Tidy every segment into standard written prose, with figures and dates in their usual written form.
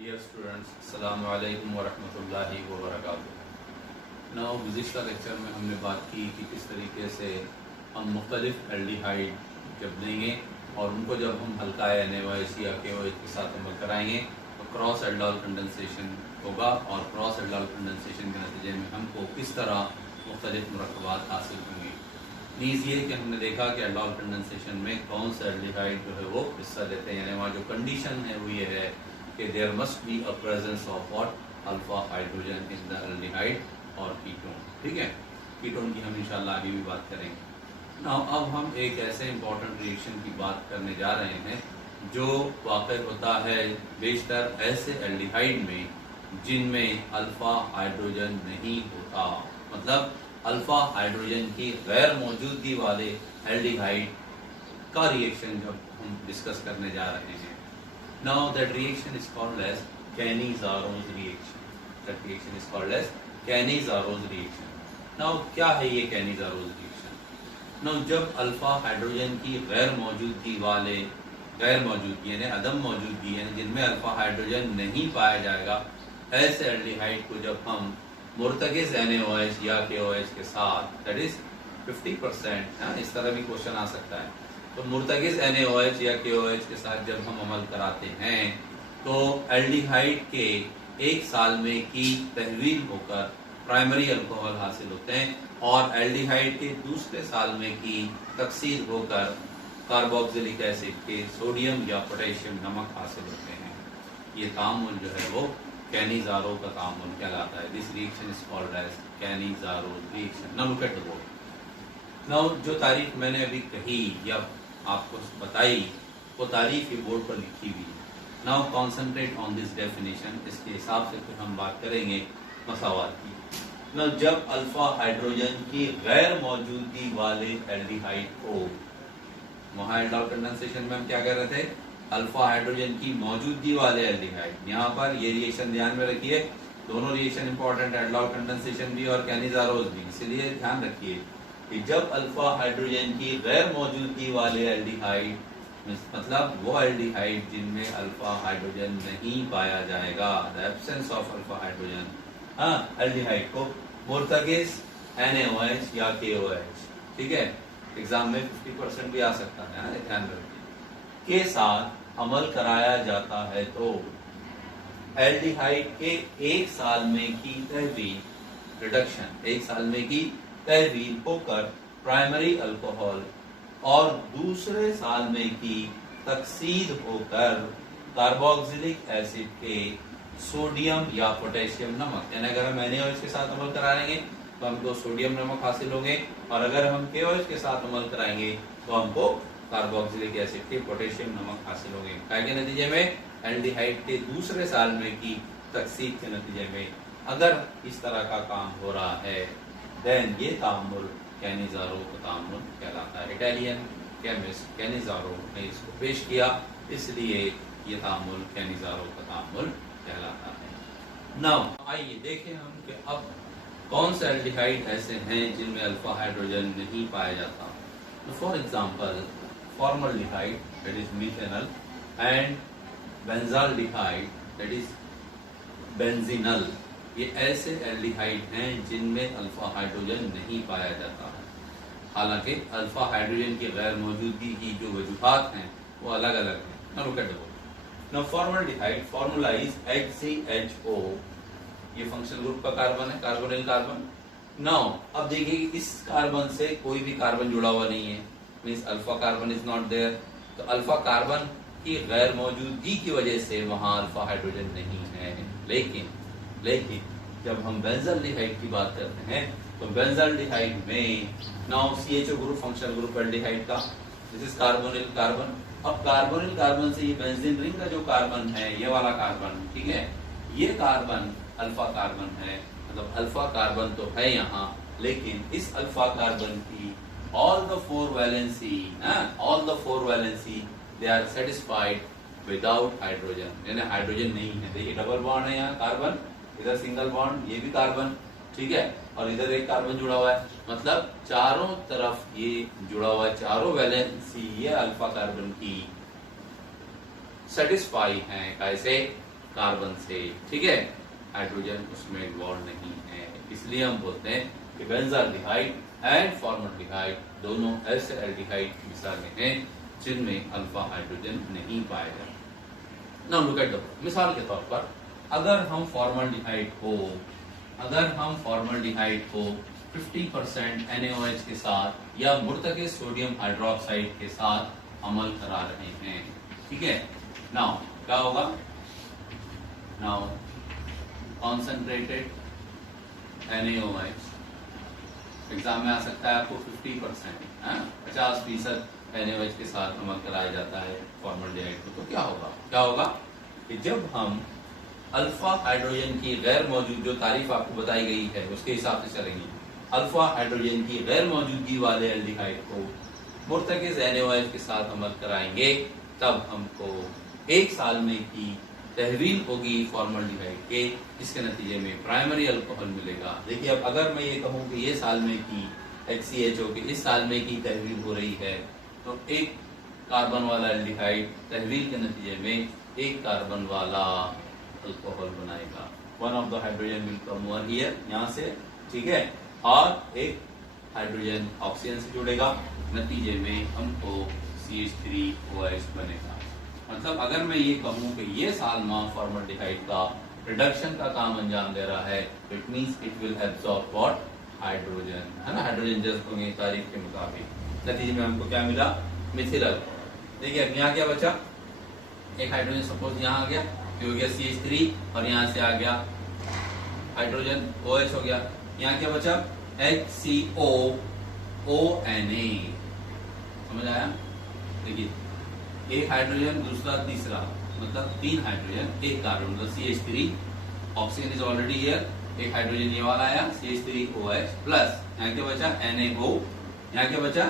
Dear students, अस्सलाम वालेकुम वरहमतुल्लाहि वबरकातुहू। नाउ गुज़िश्ता लेक्चर में हमने बात की कि किस तरीके से हम मुख्तलिफ एल्डिहाइड जब लेंगे और उनको जब हम हल्का NaOH या KOH के साथ अमल कराएंगे तो क्रॉस एल्डोल कंडेंसेशन होगा और क्रॉस एल्डोल कंडेंसेशन के नतीजे में हमको किस तरह मुख्तलिफ मुरक्कबात हासिल होंगे। मीन्स ये कि हमने देखा कि एल्डोल कंडेंसेशन में कौन सा एल्डिहाइड जो है वो हिस्सा लेते हैं, यानी वहाँ जो कंडीशन है वो ये है कि there must be a presence of what alpha hydrogen in the aldehyde और कीटोन। ठीक है, कीटोन की हम इंशाल्लाह आगे भी बात करेंगे। नाउ अब हम एक ऐसे इंपॉर्टेंट रिएक्शन की बात करने जा रहे हैं जो वाक़ई होता है बेशतर ऐसे एल्डिहाइड में जिनमें अल्फा हाइड्रोजन नहीं होता, मतलब अल्फा हाइड्रोजन की गैर मौजूदगी वाले एल्डिहाइड का रिएक्शन जब हम डिस्कस करने जा रहे हैं। Now that reaction is called as Cannizzaro's reaction. That reaction is called as Cannizzaro's reaction. Now क्या है ये कैनी-ज़ारोज़ रिएक्शन? नाउ जब अल्फा हाइड्रोजन की गैर मौजूदगी वाले, गैर मौजूदगी यानी अदम मौजूदगी यानी जिनमें अल्फा हाइड्रोजन नहीं पाया जाएगा, ऐसे एल्डिहाइड को जब हम मुर्तकिज़ NaOH या KOH के साथ, दैट इज 50%, इस तरह भी क्वेश्चन आ सकता है, तो मुर्तकिज़ NaOH या KOH के साथ जब हम अमल कराते हैं तो एल्डिहाइड के एक साल में की तहवील होकर प्राइमरी अल्कोहल हासिल होते हैं और एल्डिहाइड के दूसरे साल में की तकसीर होकर कार्बोक्सिलिक एसिड के सोडियम या पोटेशियम नमक हासिल होते हैं। ये तामुल जो है वो कैनी-ज़ारो का तामुल कहलाता है। This reaction is called as Cannizzaro's reaction. Now look at the board. Now जो तारीफ मैंने अभी कही या आपको बताई वो तारीफ ये बोर्ड पर लिखी हुई है। Now concentrate on this definition. इसके हिसाब से फिर हम बात करेंगे मसावात की। नाउ जब अल्फा हाइड्रोजन की गैर मौजूदगी वाले एल्डिहाइड को, वहां एल्डोल कंडेंसेशन में हम क्या कर रहे थे, अल्फा हाइड्रोजन की मौजूदगी वाले एल्डिहाइड। यहाँ पर ये रिएक्शन ध्यान में रखिए, दोनों रिएक्शन इंपॉर्टेंट है, एल्डोल कंडेंसेशन भी और कैनी-ज़ारोज़ भी, इसलिए ध्यान रखिए कि जब अल्फा हाइड्रोजन की गैर मौजूदगी वाले एल्डिहाइड, मतलब वो एल्डिहाइड जिनमें अल्फा हाइड्रोजन नहीं पाया जाएगा, the absence of alpha hydrogen, aldehyde को मुर्तकिज़ NaOH या KOH, ठीक है, एग्जाम में 50% भी आ सकता है, ध्यान रखिए, के साथ अमल कराया जाता है तो एल्डिहाइड के एक साल में की तहवील, रिडक्शन, एक साल में की तहवील होकर प्राइमरी अल्कोहल और दूसरे साल में की तकसीर होकर कार्बोक्सिलिक एसिड के सोडियम या पोटेशियम नमक, यानी अगर हम NaOH के साथ अमल कराएंगे तो हमको सोडियम नमक हासिल होंगे और अगर हम KOH के साथ अमल कराएंगे तो हमको कार्बोक्सिलिक एसिड के पोटेशियम नमक हासिल होंगे। क्या के नतीजे में, एल्डिहाइड के दूसरे साल में की तकसीर के नतीजे में अगर इस तरह का काम हो रहा है देन ये तामुल कैनी-ज़ारो का तामुल कहलाता है। इटालियन केमिस्ट कैनी-ज़ारो ने इसको पेश किया, इसलिए ये तामुल कैनी-ज़ारो का तामुल कहलाता है। नाउ आइए देखें हम कि अब कौन से एल्डिहाइड ऐसे हैं जिनमें अल्फा हाइड्रोजन नहीं पाया जाता। तो for example formaldehyde that is methanol and benzaldehyde that is benzenal, ये ऐसे एल्डिहाइड हैं जिनमें अल्फा हाइड्रोजन नहीं पाया जाता है। हालांकि अल्फा हाइड्रोजन की गैर मौजूदगी की जो वजूहात हैं वो अलग अलग हैं। Now look at the board. Now formaldehyde formula is HCHO, ये फंक्शनल ग्रुप का कार्बन है, कार्बोनिल कार्बन। नाउ अब देखिए कि इस कार्बन से कोई भी कार्बन जुड़ा हुआ नहीं है, means alpha carbon is not there, तो अल्फा कार्बन की गैर मौजूदगी की वजह से वहां अल्फा हाइड्रोजन नहीं है। लेकिन जब हम बेंजाल्डिहाइड की बात करते हैं तो बेंजाल्डिहाइड में now CHO group functional group aldehyde का, दिस इज कार्बोनिल कार्बन। अब कार्बोनिल कार्बन से ये बेंजीन रिंग का जो कार्बन है, ये वाला कार्बन, ठीक है, ये कार्बन अल्फा कार्बन है, मतलब अल्फा कार्बन तो है यहाँ, लेकिन इस अल्फा कार्बन की all the four valency they are satisfied without hydrogen, यानी हाइड्रोजन नहीं है। देखिए डबल बॉन्ड है यहाँ कार्बन, इधर सिंगल बॉन्ड, ये भी कार्बन, ठीक है, और इधर एक कार्बन जुड़ा हुआ है, मतलब चारों तरफ ये जुड़ा हुआ है, चारों वैलेंसी ये अल्फा कार्बन की सेटिस्फाई हैं। कैसे? कार्बन से, ठीक है, हाइड्रोजन उसमें इन्वॉल्व नहीं है। इसलिए हम बोलते हैं कि बेंजाल्डिहाइड एंड फॉर्मल्डिहाइड दोनों ऐसे एल्डिहाइड की मिसालें हैं जिनमें अल्फा हाइड्रोजन नहीं पाया जाता। नाउ लुक एट द मिसाल के तौर पर अगर हम फॉर्मल्डिहाइड को 50% NaOH के साथ या मुर्तके सोडियम हाइड्रोक्साइड के साथ अमल करा रहे हैं, ठीक है, नाउ क्या होगा, नाउ कॉन्सेंट्रेटेड NaOH एग्जाम में आ सकता है आपको 50%, 50% NaOH के साथ अमल कराया जाता है फॉर्मल्डिहाइड को। तो क्या होगा कि जब हम अल्फा हाइड्रोजन की गैर मौजूद, जो तारीफ आपको बताई गई है उसके हिसाब से चलेंगे, अल्फा हाइड्रोजन की गैर मौजूदगी वाले एल्डिहाइड को मुर्तकिज़ NaOH के साथ अमल कराएंगे, तब हमको 1 साल में की तहवील होगी फॉर्मल्डिहाइड के, इसके नतीजे में प्राइमरी अल्कोहल मिलेगा। देखिए अब अगर मैं ये कहूँ कि ये साल में की HCHO की इस साल में की तहवील हो रही है, तो एक कार्बन वाला एल्डिहाइड तहवील के नतीजे में एक कार्बन वाला अल्कोहल बनाएगा। One of the hydrogen will come over here, यहाँ से, ठीक है, और एक हाइड्रोजन ऑक्सीजन से जुड़ेगा, नतीजे में हमको CH3OH बनेगा। मतलब अगर मैं ये कहूँ कि ये सालमा फॉर्मल्डिहाइड का रिडक्शन का काम अंजाम दे रहा है, तो it means it will absorb what, hydrogen, है ना, हाइड्रोजन जज्ब होंगे तारीफ के मुताबिक। नतीजे में हमको क्या मिला, मिथिल अल्कोहल। देखिए अब यहाँ क्या बचा, एक हाइड्रोजन सपोज यहाँ आ गया, हो गया CH3 और यहाँ से आ गया हाइड्रोजन OH हो गया, यहाँ क्या बचा HCOONA, समझ आया। देखिए एक हाइड्रोजन दूसरा तीसरा, मतलब 3 हाइड्रोजन एक कार्बन, मतलब CH3, oxygen is already here, एक हाइड्रोजन ये वाला आया CH3OH प्लस यहाँ क्या बचा NaO, यहाँ क्या बचा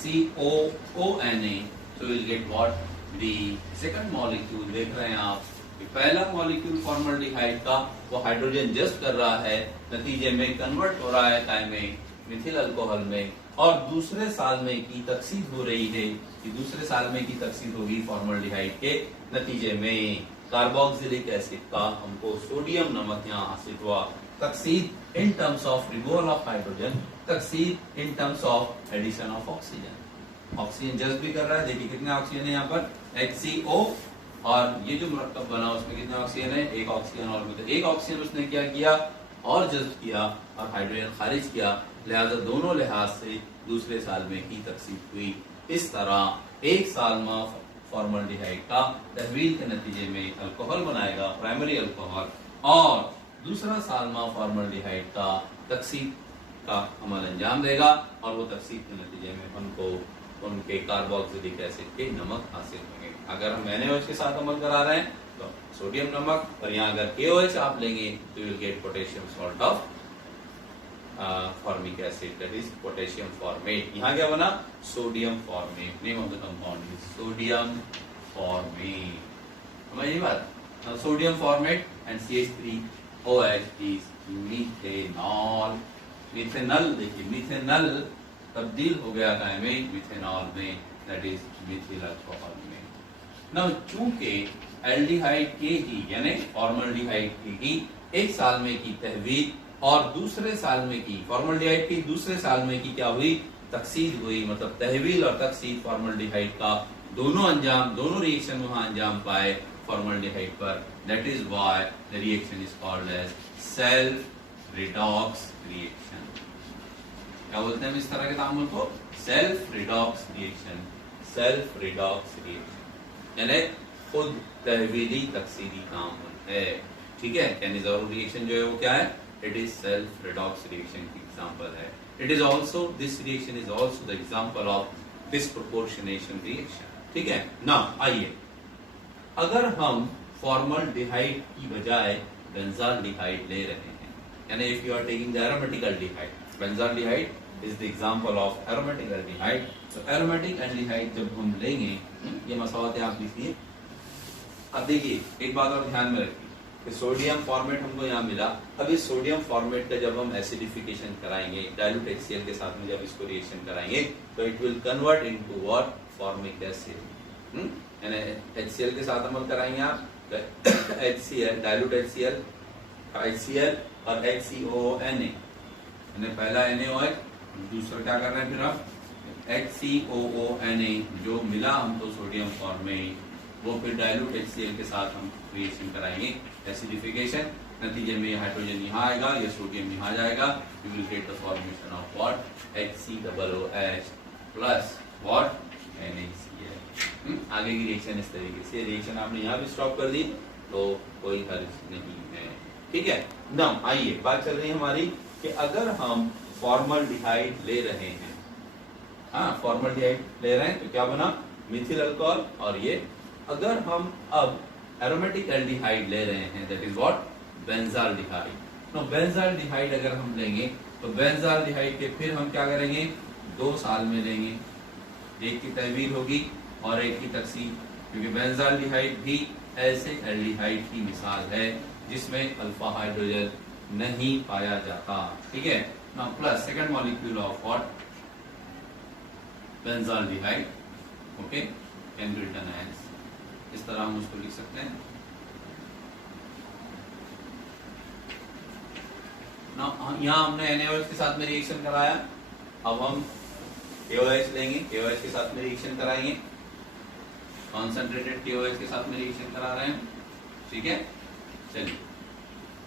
HCOONA, so we'll get what, the second molecule। देख रहे हैं आप कि पहला मॉलिक्यूल फॉर्मल्डिहाइड का वो हाइड्रोजन जस्ट कर रहा है, नतीजे में कन्वर्ट हो रहा है थाइमिक मिथिल अल्कोहल में, और दूसरे साल में की तकसीद हो रही है कि दूसरे साल में की तकसीद होगी फॉर्मल्डिहाइड के नतीजे में कार्बोक्सिलिक एसिड का हमको सोडियम नमक यहाँ हासिल हुआ। तकसीद in terms of removal of hydrogen, तकसीद in terms of addition of oxygen. Oxygen just भी कर रहा है, देखिए कितने ऑक्सीजन है यहाँ पर HCO, और ये जो मरकब बना उसमें कितने ऑक्सीजन है, एक ऑक्सीजन, और मतलब एक ऑक्सीजन उसने क्या किया और जज्ब किया और हाइड्रोजन खारिज किया, लिहाजा दोनों लिहाज से दूसरे साल में ही तकसीद हुई। इस तरह एक साल में फॉर्मल्डिहाइड का तहवील के नतीजे में अल्कोहल बनाएगा, प्राइमरी अल्कोहल, और दूसरा साल में फॉर्मल्डिहाइड का तकसीद का अमल अंजाम देगा, और वो तकसीद के नतीजे में उनको उनके कार्बोक्सिलिक एसिड के नमक हासिल होंगे। अगर हम NaOH के साथ अमल करा रहे हैं तो सोडियम नमक, और यहाँ अगर KOH आप लेंगे तो will get potassium salt of formic acid, that is potassium format. यहाँ क्या बना, sodium format, name of the compound is sodium format. समझिए बात, sodium format and CH3OH is methanol. Methanol, देखिए मिथेनॉल तब्दील हो गया थाइमिक मिथेनॉल में, दैट इज मिथिल अल्कोहल में। नाउ चूंकि एल्डिहाइड के ही यानी फॉर्मल्डिहाइड की ही एक साल में की तहवील और दूसरे साल में की फॉर्मल्डिहाइड की दूसरे साल में की क्या हुई, तकसीद हुई, मतलब तहवील और तकसीद फॉर्मल्डिहाइड का दोनों रिएक्शन वहां अंजाम पाए फॉर्मल्डिहाइड पर, that is why the reaction is called as self redox reaction. क्या बोलते हैं हम इस तरह के तामुल को, self redox reaction. Self redox reaction यानी खुद तहवीली तकसीदी काम है, ठीक है, यानी जरूर रिएक्शन जो है वो क्या है, it is self redox reaction की एग्जांपल है। It is also, this reaction is also the example of disproportionation reaction, ठीक है ना। आइए, अगर हम फॉर्मल्डिहाइड की बजाय बेंजाल्डिहाइड ले रहे हैं, यानी if you are taking the aromatic aldehyde, benzaldehyde is the example of aromatic aldehyde। तो aromatic aldehyde जब हम लेंगे, ये मसावतें आप लिखिए। अब देखिए एक बात और ध्यान में रखिए कि सोडियम फॉर्मेट हमको यहाँ मिला, अब इस सोडियम फॉर्मेट का जब हम एसिडिफिकेशन कराएंगे डाइल्यूट HCl के साथ में, जब इसको रिएक्शन कराएंगे तो it will convert into what, formic acid. यानी HCl के साथ अमल कराएंगे आप, HCl डाइल्यूट HCl और HCOONA, पहला NaOH, दूसरा क्या कर रहे हैं फिर आप HCOONA जो मिला हमको सोडियम फॉर्मेट, वो फिर डाइल्यूट HCl के साथ हम रिएक्शन कराएंगे एसिडिफिकेशन। नतीजे में हाइड्रोजन यहाँ आएगा, ये सोडियम यहाँ जाएगा, you will get the formation of what HCOOH plus what NaCl। आगे की रिएक्शन इस तरीके से, रिएक्शन आपने यहाँ भी स्टॉप कर दी तो कोई हर्ज नहीं है, ठीक है। नाउ आइए बात चल रही है हमारी कि अगर हम फॉर्मल्डिहाइड ले रहे हैं, हाँ फॉर्मल्डिहाइड ले रहे हैं तो क्या बना मिथिल अल्कोहल, और ये अगर हम अब एरोमेटिक एल्डिहाइड ले रहे हैं that is what benzaldehyde. No benzaldehyde अगर हम लेंगे तो बेंजाल्डिहाइड के फिर हम क्या करेंगे 2 साल में लेंगे, एक की तहवील होगी और एक की तकसीर, क्योंकि बेंजाल्डिहाइड भी ऐसे एल्डिहाइड की मिसाल है जिसमें अल्फा हाइड्रोजन नहीं पाया जाता, ठीक है ना। Plus second molecule of what benzaldehyde, okay, can be written as, इस तरह हम उसको लिख सकते हैं ना। यहाँ हमने NaOH के साथ में रिएक्शन कराया, अब हम KOH लेंगे, KOH के साथ में रिएक्शन कराएंगे, कॉन्सेंट्रेटेड KOH के साथ में रिएक्शन करा रहे हैं, ठीक है। चलिए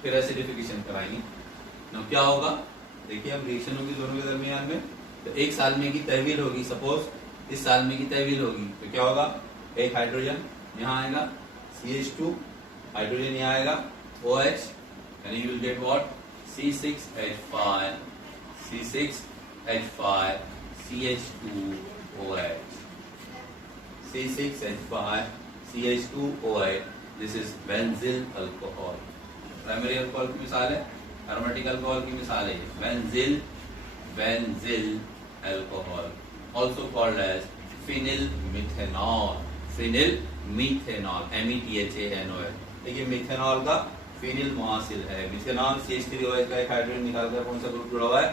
फिर एसिडिफिकेशन कराएंगे ना, क्या होगा देखिए, अब रिएक्शन होगी दोनों के दरमियान में, तो 1 साल में की तहवील होगी, सपोज इस साल में की तहवील होगी तो क्या होगा, एक हाइड्रोजन यहाँ आएगा CH2, हाइड्रोजन यहाँ आएगा OH, यानी you will get what C6H5 CH2OH, C6H5 CH2OH, this is benzyl alcohol. Primary alcohol की मिसाल है, एरोमेटिक अल्कोहल की मिसाल है benzyl alcohol, also called as phenyl methanol, phenyl methanol METHANOL। देखिए मिथेनॉल का फिनिल मुआसिल है, मिथेनॉल CH3OH का एक हाइड्रोजन निकालकर कौन सा ग्रुप जुड़ा हुआ है,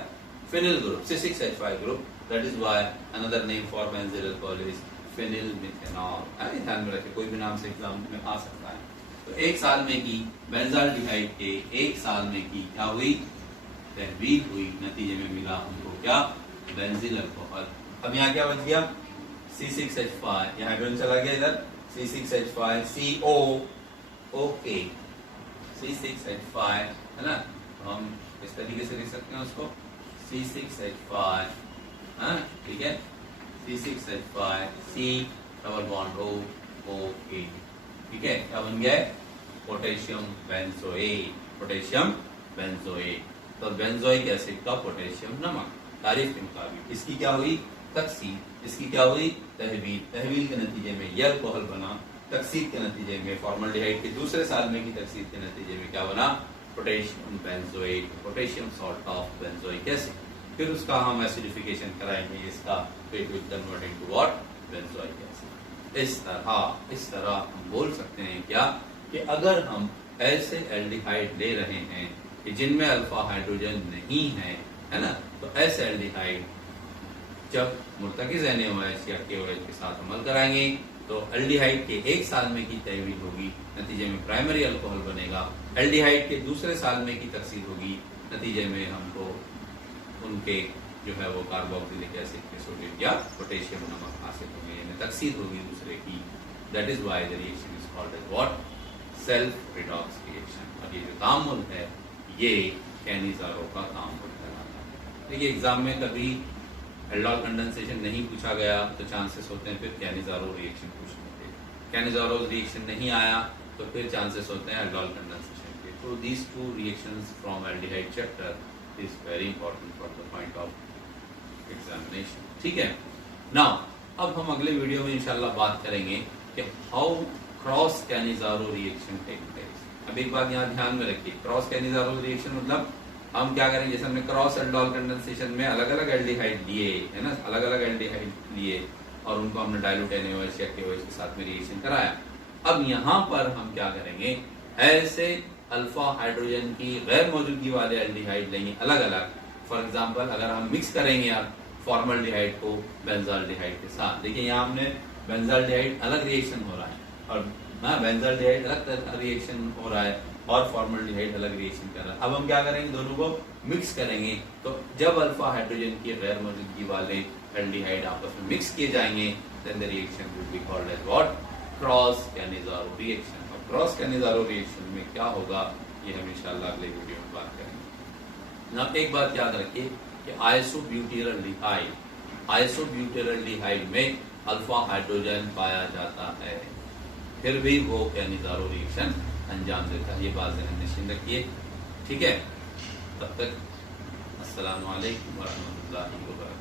phenyl group, C6H5 group, that is why another name for benzyl alcohol is phenyl methanol. ध्यान में रखिए, कोई भी नाम से एग्जाम में आ सकता है। तो 1 साल में की बेंजाल्डिहाइड के 1 साल में की क्या हुई, तहवील हुई, नतीजे में मिला हमको क्या, बेंजिल अल्कोहल। अब यहाँ क्या बच गया C6H5, यहाँ हाइड्रोजन चला गया इधर, C6H5 CO, ओके C6H5 है ना, तो हम इस तरीके से लिख सकते हैं उसको C6H5, हाँ ठीक है, C6H5 C double bond O okay, ठीक है, क्या बन गया है पोटेशियम बेंजोएट, पोटेशियम बेंजोएट। तो बेंजोइक एसिड का पोटेशियम नमक, तारीफ के मुताबिक इसकी क्या हुई तकसीर, इसकी क्या हुई तहवील, तहवील के नतीजे में यह अल्कोहल बना, तकसीर के नतीजे में फॉर्मल्डिहाइड के दूसरे साल में की तकसीर के नतीजे में क्या बना, potassium benzoate, potassium salt of benzoic acid. फिर उसका हम एसिडिफिकेशन कराएंगे, इसका फिर will convert into what benzoic acid. इस तरह हम बोल सकते हैं क्या कि अगर हम ऐसे एल्डिहाइड ले रहे हैं कि जिनमें अल्फा हाइड्रोजन नहीं है ना, तो ऐसे एल्डिहाइड जब मुर्तकिज़ NaOH या KOH के साथ अमल कराएंगे तो एल्डिहाइड के 1 साल में की तहवील होगी, नतीजे में प्राइमरी अल्कोहल बनेगा, एल्डिहाइड के दूसरे साल में की तकसीर होगी, नतीजे में हमको उनके जो है वो कार्बोक्सिलिक एसिड के सोडियम या पोटेशियम नमक हासिल होंगे, यानी तकसीर होगी दूसरे की। That is why the reaction is called as what self redox reaction. और ये जो तामुल है ये कैनिज़ारो का तामुल कहलाता है। देखिए एग्जाम में कभी एल्डोल कंडेंसेशन नहीं पूछा गया तो चांसेस होते हैं फिर कैनिज़ारो रिएक्शन पूछने के, कैनिज़ारो रिएक्शन नहीं आया तो फिर चांसेस होते हैं एल्डोल कंडेंसेशन के। तो these two reactions from aldehyde chapter is very important for the point of examination, ठीक है। नाउ अब हम अगले वीडियो में इंशाल्लाह बात करेंगे कि how cross Cannizzaro reaction take place. अब एक बात यहाँ ध्यान में रखिए, क्रॉस कैनिज़ारो रिएक्शन मतलब हम क्या करेंगे, जैसे हमने क्रॉस एल्डोल कंडेंसेशन में अलग अलग एल्डिहाइड लिए है ना, अलग अलग एल्डिहाइड लिए और उनको हमने डाइल्यूट NaOH या KOH के साथ में रिएक्शन कराया। अब यहाँ पर हम क्या करेंगे, ऐसे अल्फा हाइड्रोजन की गैर मौजूदगी वाले एल्डिहाइड लेंगे अलग अलग। फॉर एग्जाम्पल अगर हम मिक्स करेंगे आप फॉर्मल्डिहाइड को बेंजाल्डिहाइड के साथ, देखिए यहाँ हमने बेंजाल्डिहाइड अलग रिएक्शन हो रहा है और हाँ, बेंजाल्डिहाइड अलग रिएक्शन हो रहा है और फॉर्मल्डिहाइड अलग रिएक्शन कर रहा है। अब हम क्या करेंगे, दोनों को मिक्स करेंगे। तो जब अल्फा हाइड्रोजन की गैर मौजूदगी वाले एल्डिहाइड आपस में मिक्स किए जाएंगे, then the reaction will be called as what, cross Cannizzaro reaction. और क्रॉस कैनिज़ारो रिएक्शन में क्या होगा, ये हम इंशाल्लाह अगले वीडियो में बात करेंगे। ना एक बात याद रखिए कि आइसोब्यूटेरल्डिहाइड में अल्फा हाइड्रोजन पाया जाता है, फिर भी वो कैनिज़ारो रिएक्शन अंजाम देता है। ये बात ज़हन नशीन रखिए, ठीक है। तब तक अस्सलामु अलैकुम व रहमतुल्लाहि व बरकातहू।